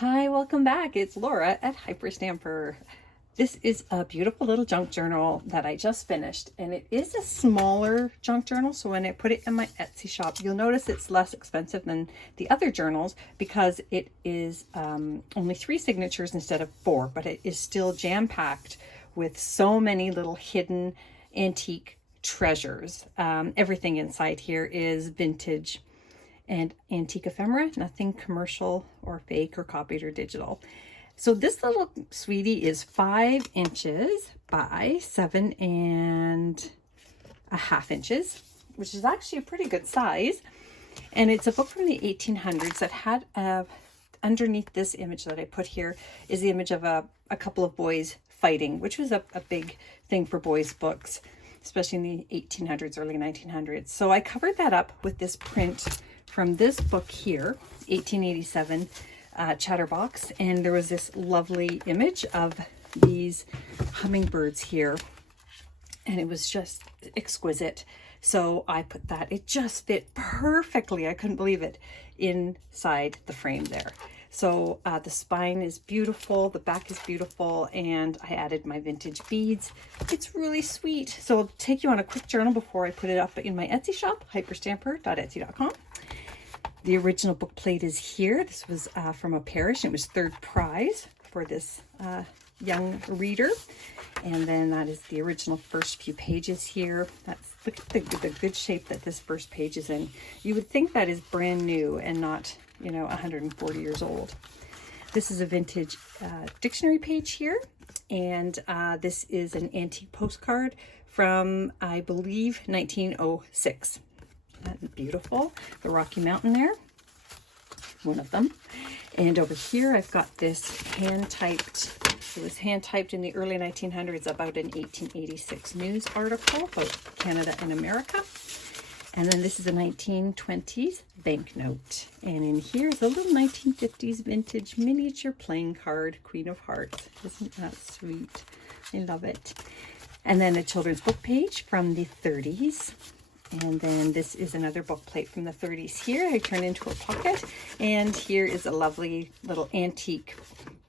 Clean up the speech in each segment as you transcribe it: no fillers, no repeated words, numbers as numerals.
Hi, welcome back. It's Laura at Hyperstamper. This is a beautiful little junk journal that I just finished, and it is a smaller junk journal. So when I put it in my Etsy shop, you'll notice it's less expensive than the other journals because it is only 3 signatures instead of 4, but it is still jam-packed with so many little hidden antique treasures. Everything inside here is vintage and antique ephemera, nothing commercial or fake or copied or digital. So this little sweetie is 5 inches by 7.5 inches, which is actually a pretty good size. And it's a book from the 1800s that had underneath this image that I put here is the image of a couple of boys fighting, which was a big thing for boys' books, especially in the 1800s, early 1900s. So I covered that up with this print from this book here, 1887 Chatterbox, and there was this lovely image of these hummingbirds here, and it was just exquisite. So I put that, it just fit perfectly, I couldn't believe it, inside the frame there. So the spine is beautiful, the back is beautiful, and I added my vintage beads. It's really sweet. So I'll take you on a quick journal before I put it up in my Etsy shop, hyperstamper.etsy.com. The original book plate is here. This was from a parish. It was 3rd prize for this young reader. And then that is the original first few pages here. Look at the good shape that this first page is in. You would think that is brand new and not, 140 years old. This is a vintage dictionary page here. And this is an antique postcard from, I believe, 1906. Beautiful. The Rocky Mountain there, one of them. And over here I've got this hand-typed, it was hand-typed in the early 1900s about an 1886 news article about Canada and America. And then this is a 1920s banknote. And in here is a little 1950s vintage miniature playing card, Queen of Hearts. Isn't that sweet? I love it. And then a children's book page from the 30s. And then this is another book plate from the 30s here. I turned into a pocket. And here is a lovely little antique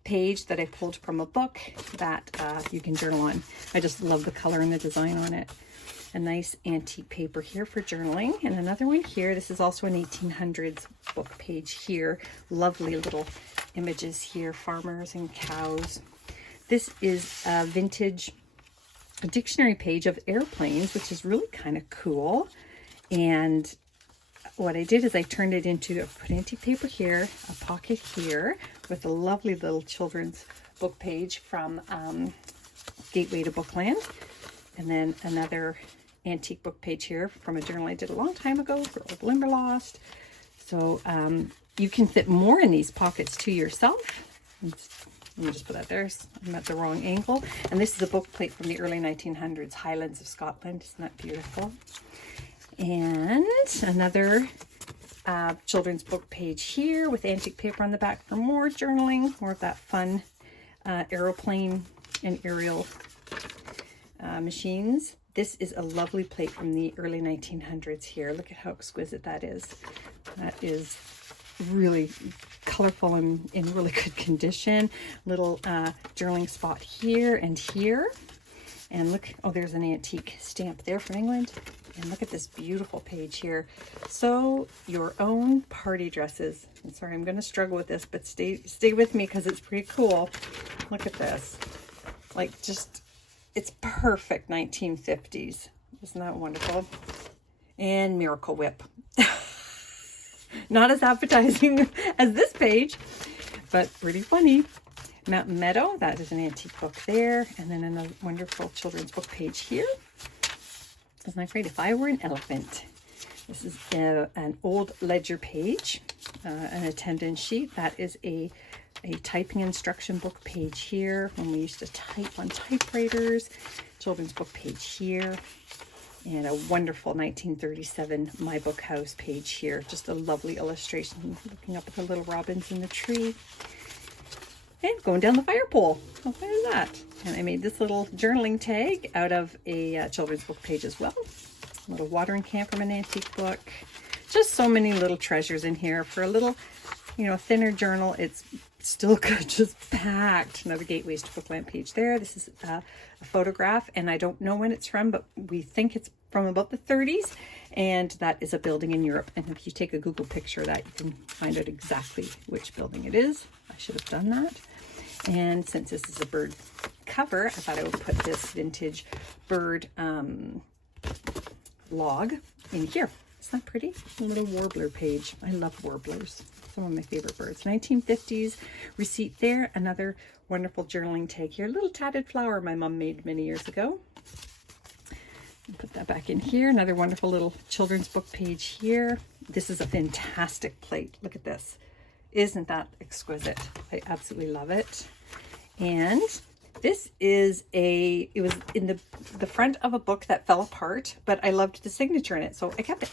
page that I pulled from a book that you can journal on. I just love the color and the design on it. A nice antique paper here for journaling. And another one here. This is also an 1800s book page here. Lovely little images here. Farmers and cows. This is a vintage dictionary page of airplanes, which is really kind of cool. And what I did is I turned it into, put antique paper here, a pocket here with a lovely little children's book page from Gateway to Bookland, and then another antique book page here from a journal I did a long time ago for Old Limberlost. So you can fit more in these pockets to yourself. Let me just put that there. I'm at the wrong angle. And this is a book plate from the early 1900s, Highlands of Scotland. Isn't that beautiful? And another children's book page here with antique paper on the back for more journaling, more of that fun aeroplane and aerial machines. This is a lovely plate from the early 1900s here. Look at how exquisite that is. That is really colorful and in really good condition. Little journaling spot here and here. And look, oh, there's an antique stamp there from England. And look at this beautiful page here. So your own party dresses. I'm sorry, I'm going to struggle with this, but stay with me because it's pretty cool. Look at this. Like, just, it's perfect 1950s. Isn't that wonderful? And Miracle Whip. Not as appetizing as this page, but pretty funny. Mountain Meadow, that is an antique book there. And then another wonderful children's book page here. Isn't that great? If I Were an Elephant. This is an old ledger page, an attendance sheet. That is a typing instruction book page here when we used to type on typewriters. Children's book page here. And a wonderful 1937 My Book House page here. Just a lovely illustration looking up at the little robins in the tree. And going down the fire pole. How fun is that? And I made this little journaling tag out of a children's book page as well. A little watering can from an antique book. Just so many little treasures in here. For a little, thinner journal, it's still good, just packed. Another Gateways to Bookland page there. This is a photograph, and I don't know when it's from, but we think it's from about the 30s, and that is a building in Europe. And if you take a Google picture of that, you can find out exactly which building it is. I should have done that. And since this is a bird cover, I thought I would put this vintage bird log in here. Isn't that pretty? A little warbler page. I love warblers. Some of my favorite birds. 1950s receipt there. Another wonderful journaling tag here. A little tatted flower my mom made many years ago. Put that back in here. Another wonderful little children's book page here. This is a fantastic plate. Look at this. Isn't that exquisite? I absolutely love it. And this is it was in the front of a book that fell apart, but I loved the signature in it, so I kept it.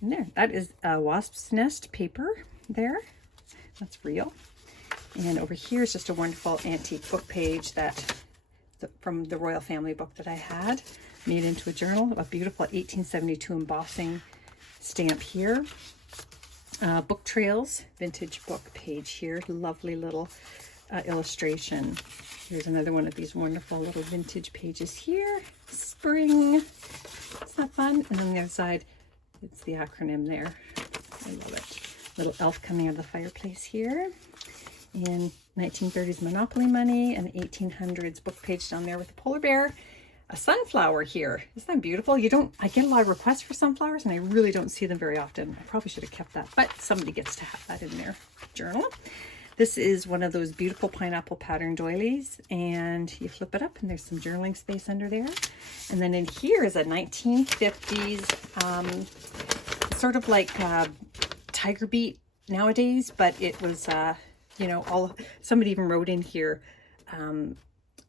And there, that is a wasp's nest paper there. That's real. And over here is just a wonderful antique book page from the royal family book that I had, made into a journal. A beautiful 1872 embossing stamp here. Book Trails vintage book page here. Lovely little illustration. Here's another one of these wonderful little vintage pages here. Spring. It's not fun. And on the other side, it's the acronym there. I love it. Little elf coming out of the fireplace here. In 1930s Monopoly money, and 1800s book page down there with a polar bear. A sunflower here. Isn't that beautiful? I get a lot of requests for sunflowers, and I really don't see them very often. I probably should have kept that, but somebody gets to have that in their journal. This is one of those beautiful pineapple pattern doilies, and you flip it up and there's some journaling space under there. And then in here is a 1950s, sort of like Tiger Beat nowadays, but it was, you know, somebody even wrote in here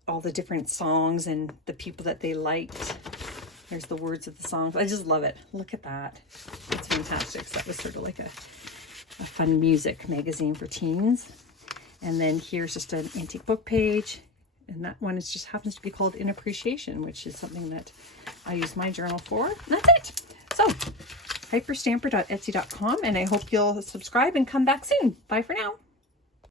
all the different songs and the people that they liked. There's the words of the songs. I just love it. Look at that. It's fantastic. So that was sort of like a fun music magazine for teens. And then here's just an antique book page, and that one just happens to be called In Appreciation, which is something that I use my journal for. And that's it. So hyperstamper.etsy.com, and I hope you'll subscribe and come back soon. Bye for now.